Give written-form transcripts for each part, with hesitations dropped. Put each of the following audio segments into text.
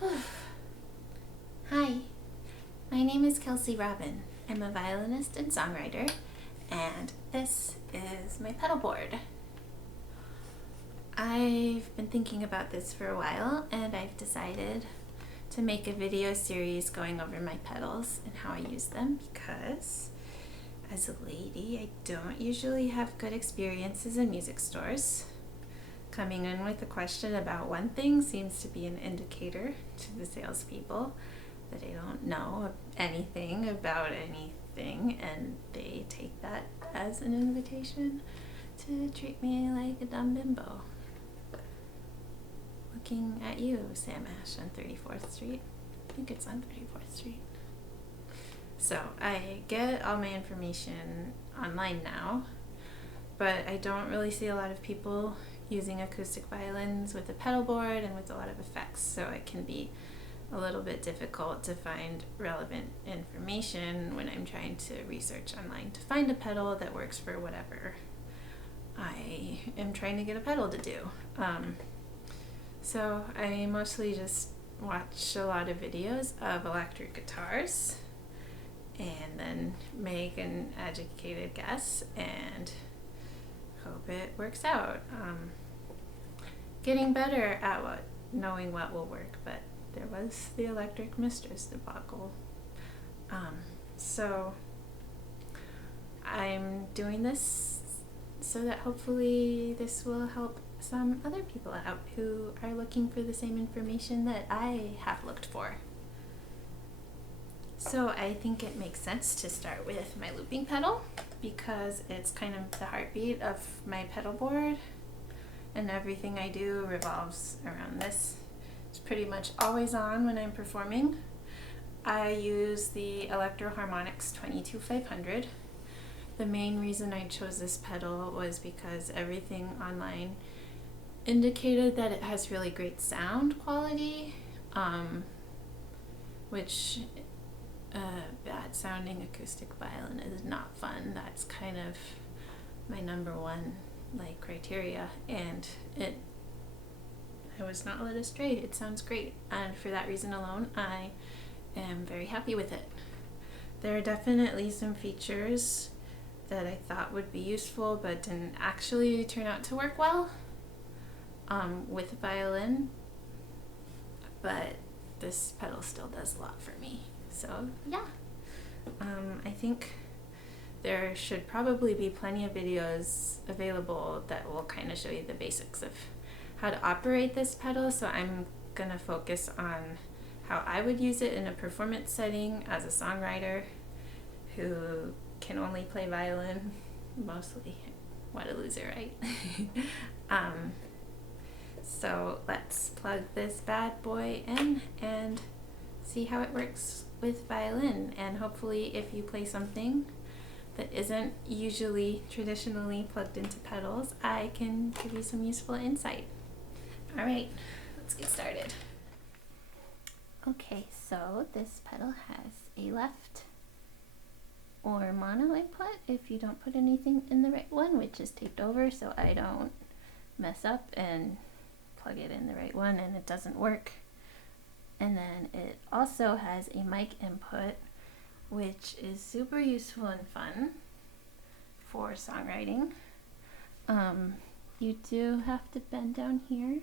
Hi, my name is Kelsey Robin. I'm a violinist and songwriter, and this is my pedal board. I've been thinking about this for a while, and I've decided to make a video series going over my pedals and how I use them, because as a lady, I don't usually have good experiences in music stores. Coming in with a question about one thing seems to be an indicator to the salespeople that I don't know anything about anything, and they take that as an invitation to treat me like a dumb bimbo. Looking at you, Sam Ash on 34th Street. I think it's on 34th Street. So I get all my information online now, but I don't really see a lot of people using acoustic violins with a pedal board and with a lot of effects, so it can be a little bit difficult to find relevant information when I'm trying to research online to find a pedal that works for whatever I am trying to get a pedal to do. So I mostly just watch a lot of videos of electric guitars and then make an educated guess and hope it works out. Getting better at knowing what will work, but there was the Electric Mistress debacle. So I'm doing this so that hopefully this will help some other people out who are looking for the same information that I have looked for. So I think it makes sense to start with my looping pedal because it's kind of the heartbeat of my pedal board, and everything I do revolves around this. It's pretty much always on when I'm performing. I use the Electro-Harmonix 22500. The main reason I chose this pedal was because everything online indicated that it has really great sound quality, which bad sounding acoustic violin is not fun. That's kind of my number one criteria, and I was not led astray. It sounds great, and for that reason alone I am very happy with it. There are definitely some features that I thought would be useful but didn't actually turn out to work well with violin, but this pedal still does a lot for me. So yeah, I think there should probably be plenty of videos available that will kind of show you the basics of how to operate this pedal, so I'm gonna focus on how I would use it in a performance setting as a songwriter who can only play violin mostly. What a loser, right? So let's plug this bad boy in and see how it works with violin, and hopefully if you play something that isn't usually traditionally plugged into pedals, I can give you some useful insight. All right, let's get started. Okay, so this pedal has a left or mono input if you don't put anything in the right one, which is taped over so I don't mess up and plug it in the right one and it doesn't work. And then it also has a mic input, which is super useful and fun for songwriting. You do have to bend down here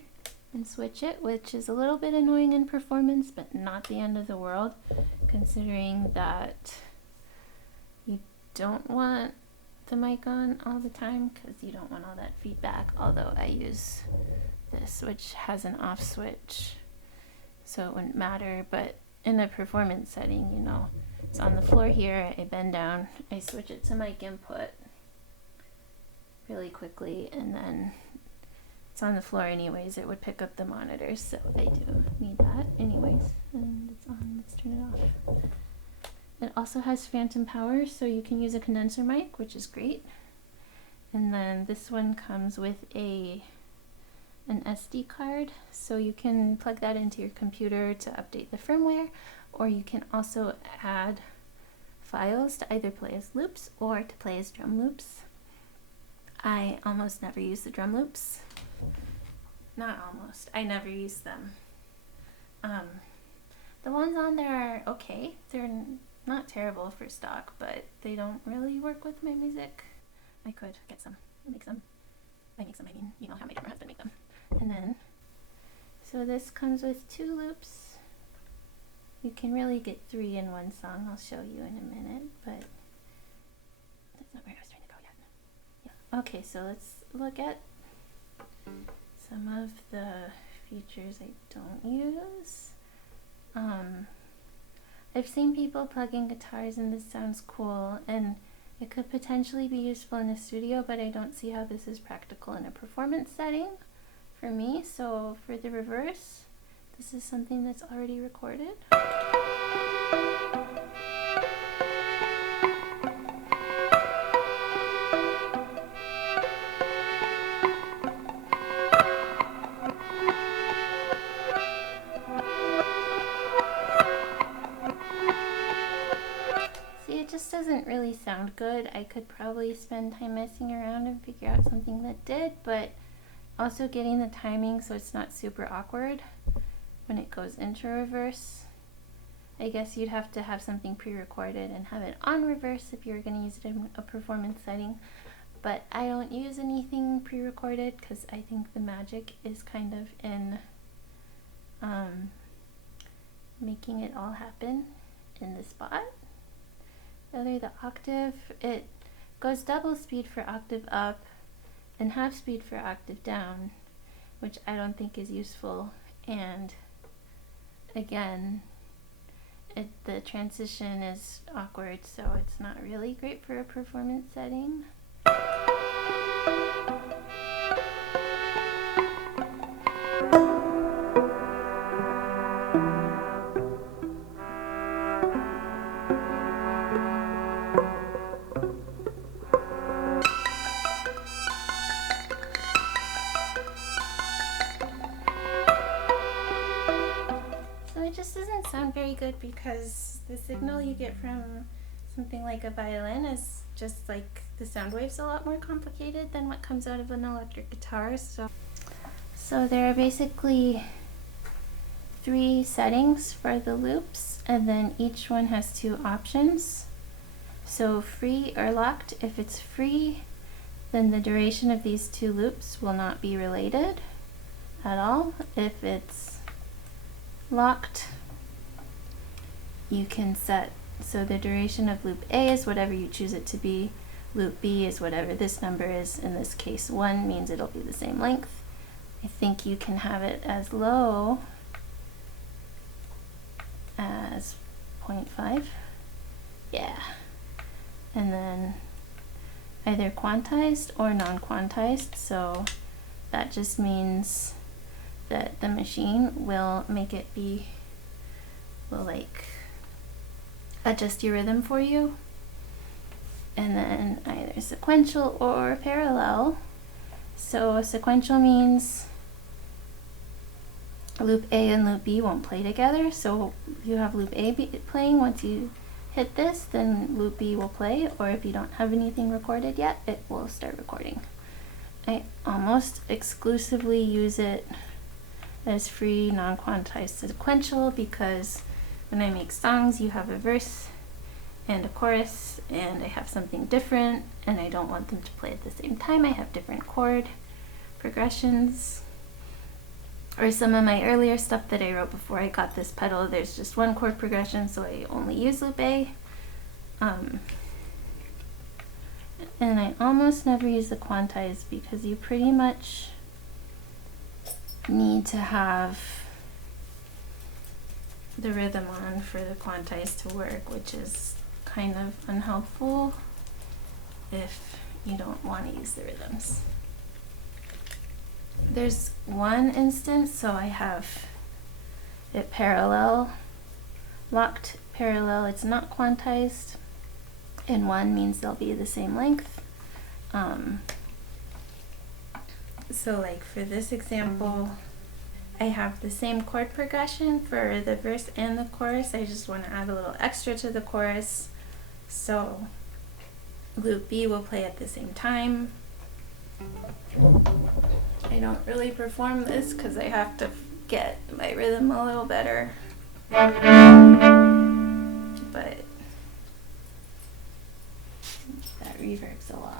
and switch it, which is a little bit annoying in performance, but not the end of the world, considering that you don't want the mic on all the time because you don't want all that feedback, although I use this, which has an off switch, so it wouldn't matter. But in a performance setting, you know, it's on the floor here, I bend down, I switch it to mic input really quickly, and then it's on the floor anyways, it would pick up the monitors, so I do need that anyways. And it's on, let's turn it off. It also has phantom power, so you can use a condenser mic, which is great. And then this one comes with an SD card, so you can plug that into your computer to update the firmware, or you can also add files to either play as loops or to play as drum loops. I almost never use the drum loops. Not almost, I never use them. The ones on there are okay. They're not terrible for stock, but they don't really work with my music. I could get some, make some. I make some, I mean, you know how my drummer husband make them. And then, so this comes with 2 loops. You can really get 3 in one song. I'll show you in a minute, but that's not where I was trying to go yet. Yeah. Okay, so let's look at some of the features I don't use. I've seen people plugging guitars and this sounds cool, and it could potentially be useful in a studio, but I don't see how this is practical in a performance setting for me. So for the reverse, this is something that's already recorded. Doesn't really sound good. I could probably spend time messing around and figure out something that did, but also getting the timing so it's not super awkward when it goes into reverse. I guess you'd have to have something pre-recorded and have it on reverse if you were going to use it in a performance setting, but I don't use anything pre-recorded because I think the magic is kind of in making it all happen in the spot. The octave, it goes double speed for octave up and half speed for octave down, which I don't think is useful, and again the transition is awkward, so it's not really great for a performance setting. Doesn't sound very good because the signal you get from something like a violin is just like the sound wave's a lot more complicated than what comes out of an electric guitar. So there are basically 3 settings for the loops, and then each one has 2 options. So free or locked. If it's free, then the duration of these 2 loops will not be related at all. If it's locked, you can set, so the duration of loop A is whatever you choose it to be, loop B is whatever this number is. In this case 1 means it'll be the same length. I think you can have it as low as 0.5, yeah, and then either quantized or non-quantized, so that just means that the machine will make it be, will like adjust your rhythm for you. And then either sequential or parallel. So sequential means loop A and loop B won't play together, so you have loop A playing. Once you hit this, then loop B will play, or if you don't have anything recorded yet, it will start recording. I almost exclusively use it as free, non-quantized sequential, because when I make songs you have a verse and a chorus, and I have something different and I don't want them to play at the same time. I have different chord progressions, or some of my earlier stuff that I wrote before I got this pedal, there's just 1 chord progression, so I only use loop A. And I almost never use the quantized because you pretty much need to have the rhythm on for the quantized to work, which is kind of unhelpful if you don't want to use the rhythms. There's one instance, so I have it parallel, locked parallel, it's not quantized, and 1 means they'll be the same length. So like for this example, I have the same chord progression for the verse and the chorus. I just want to add a little extra to the chorus. So loop B will play at the same time. I don't really perform this because I have to get my rhythm a little better. But that reverbs a lot.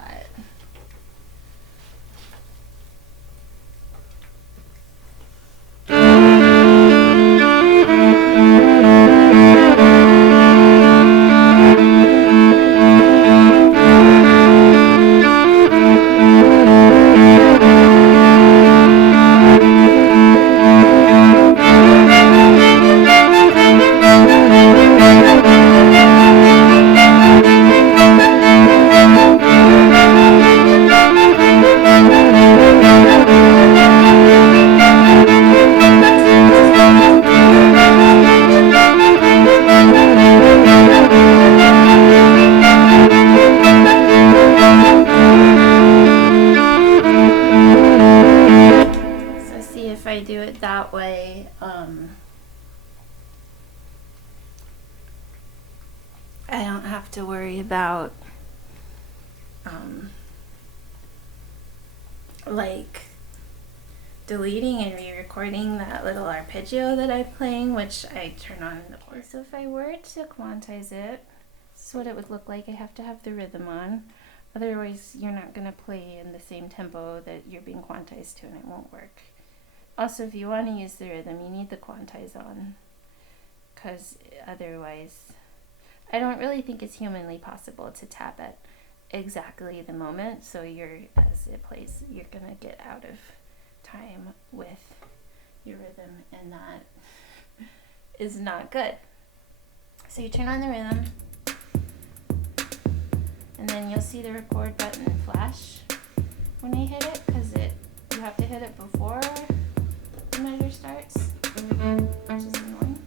If I do it that way, I don't have to worry about like deleting and re-recording that little arpeggio that I'm playing, which I turn on in the chord. So if I were to quantize it, this is what it would look like. I have to have the rhythm on, otherwise you're not going to play in the same tempo that you're being quantized to and it won't work. Also, if you want to use the rhythm, you need the quantize on, because otherwise, I don't really think it's humanly possible to tap at exactly the moment, so as it plays, you're gonna get out of time with your rhythm, and that is not good. So you turn on the rhythm, and then you'll see the record button flash when I hit it, because you have to hit it before the measure starts, which is annoying.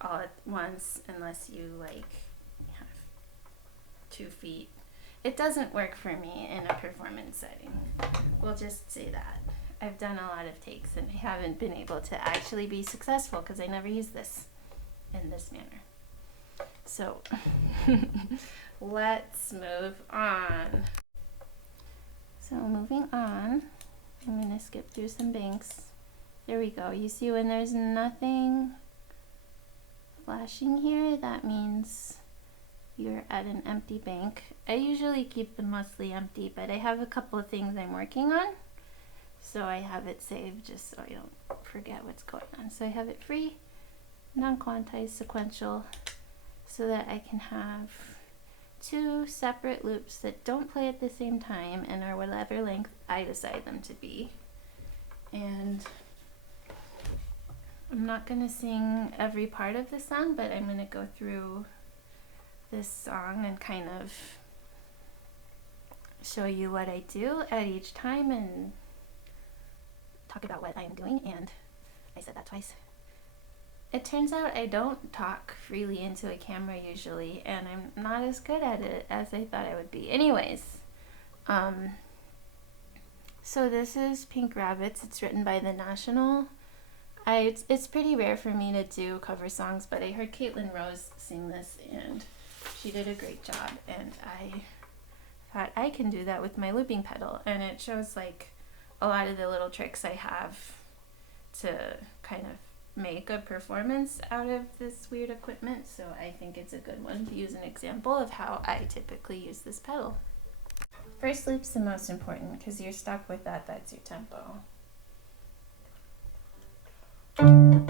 All at once unless you have 2 feet. It doesn't work for me in a performance setting. We'll just say that. I've done a lot of takes and I haven't been able to actually be successful because I never use this in this manner. So let's move on. So moving on, I'm going to skip through some banks. There we go. You see when there's nothing flashing here, that means you're at an empty bank. I usually keep them mostly empty, but I have a couple of things I'm working on, so I have it saved just so I don't forget what's going on. So I have it free, non-quantized, sequential, so that I can have 2 separate loops that don't play at the same time and are whatever length I decide them to be. And I'm not going to sing every part of the song, but I'm going to go through this song and kind of show you what I do at each time and talk about what I am doing. And I said that twice. It turns out I don't talk freely into a camera usually, and I'm not as good at it as I thought I would be. Anyways, so this is Pink Rabbits. It's written by The National. It's pretty rare for me to do cover songs, but I heard Caitlin Rose sing this and she did a great job, and I thought I can do that with my looping pedal, and it shows a lot of the little tricks I have to kind of make a performance out of this weird equipment, so I think it's a good one to use an example of how I typically use this pedal. First loop's the most important because you're stuck with that, that's your tempo. And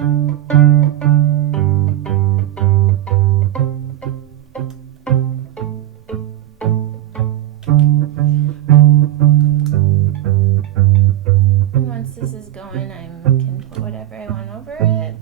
once this is going, I can put whatever I want over it.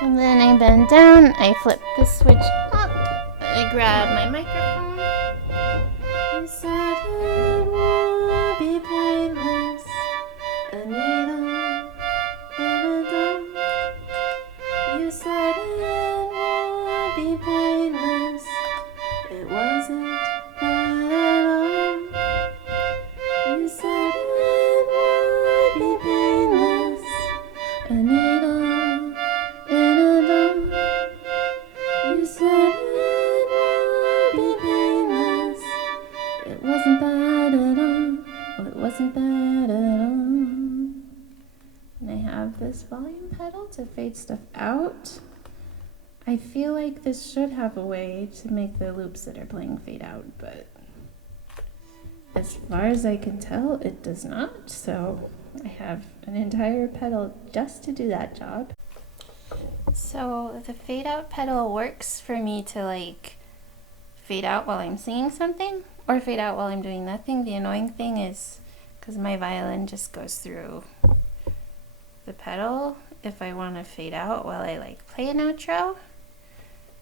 And then I bend down, I flip the switch up, I grab my microphone. You said it would be painless, a needle in a dome. You said it would be painless, it wasn't that at all. You said it would be painless, a needle in a dome. You said it would be painless, it wasn't that at all. Oh, it wasn't that at all. And I have this volume pedal to fade stuff out. I feel like this should have a way to make the loops that are playing fade out, but as far as I can tell, it does not. So I have an entire pedal just to do that job. So the fade out pedal works for me to like fade out while I'm singing something or fade out while I'm doing nothing. The annoying thing is because my violin just goes through the pedal if I want to fade out while I like play an outro.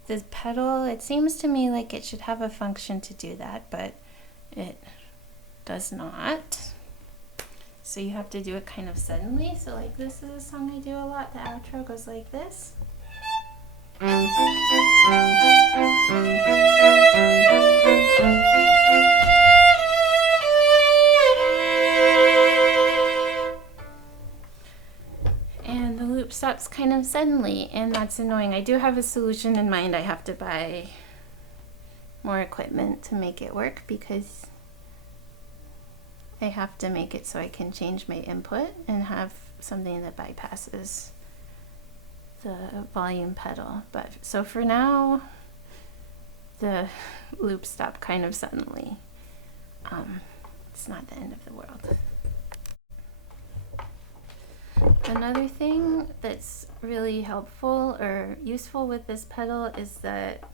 This pedal, it seems to me like it should have a function to do that, but it does not. So you have to do it kind of suddenly. So like this is a song I do a lot. The outro goes like this. And the loop stops kind of suddenly, and that's annoying. I do have a solution in mind. I have to buy more equipment to make it work because I have to make it so I can change my input and have something that bypasses the volume pedal. But so for now, the loop stopped kind of suddenly. It's not the end of the world. Another thing that's really helpful or useful with this pedal is that,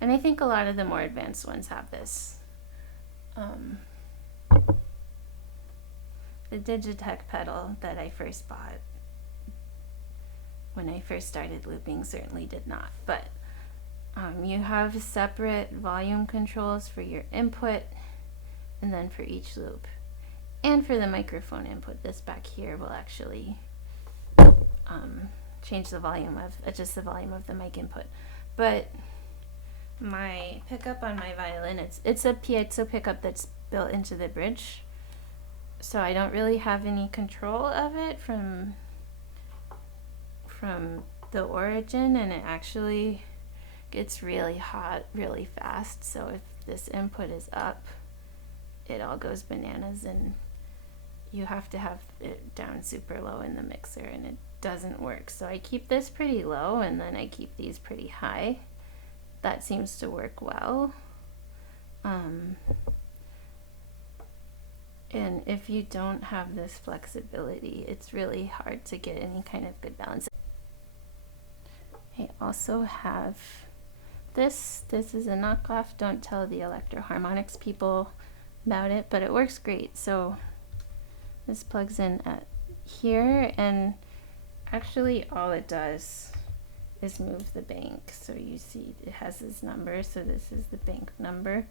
and I think a lot of the more advanced ones have this, the Digitech pedal that I first bought when I first started looping certainly did not, but you have separate volume controls for your input and then for each loop. And for the microphone input, this back here will actually change the volume of, adjust the volume of the mic input. But my pickup on my violin, it's a piezo pickup that's built into the bridge. So I don't really have any control of it from the origin, and it actually gets really hot really fast. So if this input is up, it all goes bananas, and you have to have it down super low in the mixer, and it doesn't work. So I keep this pretty low, and then I keep these pretty high. That seems to work well. And if you don't have this flexibility, it's really hard to get any kind of good balance. I also have this. This is a knockoff. Don't tell the Electro-Harmonix people about it, but it works great. So this plugs in at here, and actually all it does is move the bank. So you see it has this number, so this is the bank number,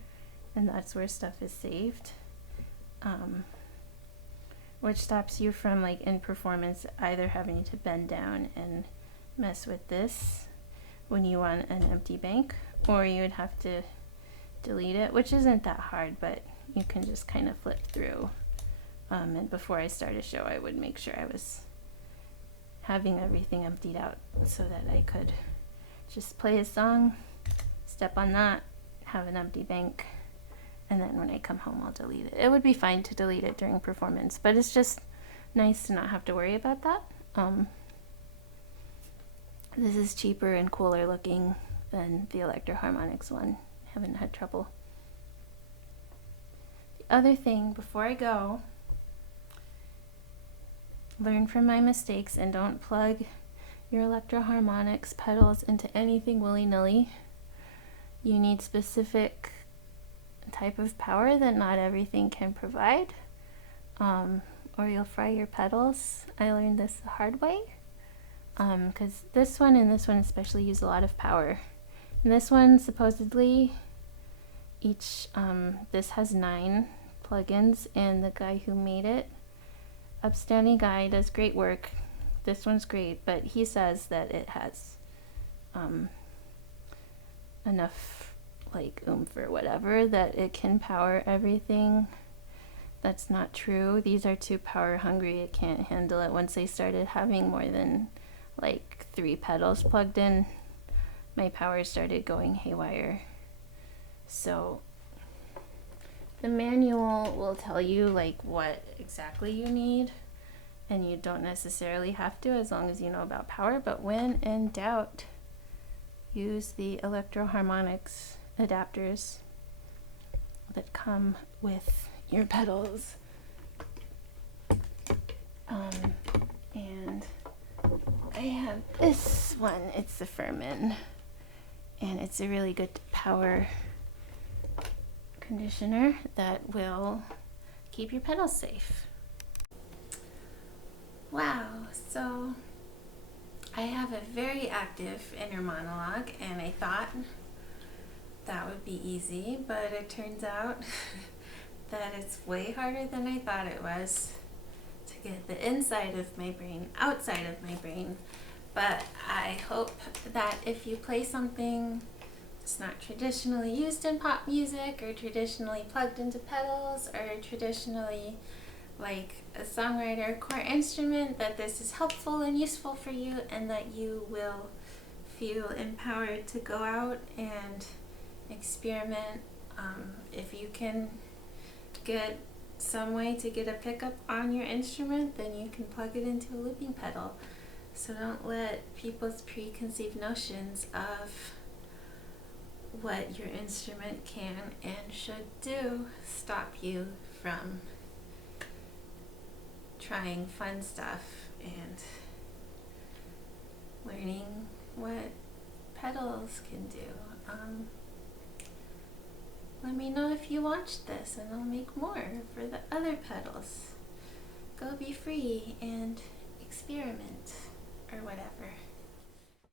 and that's where stuff is saved, which stops you from, like, in performance, either having to bend down and mess with this when you want an empty bank, or you would have to delete it, which isn't that hard, but you can just kind of flip through. And before I start a show, I would make sure I was having everything emptied out so that I could just play a song, step on that, have an empty bank, and then when I come home, I'll delete it. It would be fine to delete it during performance, but it's just nice to not have to worry about that. This is cheaper and cooler looking than the Electro-Harmonix one. Haven't had trouble. The other thing, before I go, learn from my mistakes and don't plug your Electro-Harmonix pedals into anything willy-nilly. You need specific type of power that not everything can provide, or you'll fry your pedals. I learned this the hard way, because this one and this one especially use a lot of power. And this one, supposedly, each, this has 9 plugins, and the guy who made it, upstanding guy, does great work. This one's great, but he says that it has enough, like, oomph or whatever, that it can power everything. That's not true. These are too power hungry. It can't handle it. Once I started having more than like 3 pedals plugged in, my power started going haywire. So the manual will tell you like what exactly you need, and you don't necessarily have to, as long as you know about power. But when in doubt, use the Electro-Harmonix adapters that come with your pedals. And I have this one. It's the Theremin, and it's a really good power conditioner that will keep your pedals safe. Wow, so I have a very active inner monologue, and I thought that would be easy, but it turns out that it's way harder than I thought it was to get the inside of my brain outside of my brain. But I hope that if you play something that's not traditionally used in pop music, or traditionally plugged into pedals, or traditionally like a songwriter core instrument, that this is helpful and useful for you, and that you will feel empowered to go out and experiment. If you can get some way to get a pickup on your instrument, then you can plug it into a looping pedal. So don't let people's preconceived notions of what your instrument can and should do stop you from trying fun stuff and learning what pedals can do. Let me know if you watched this and I'll make more for the other pedals. Go be free and experiment or whatever.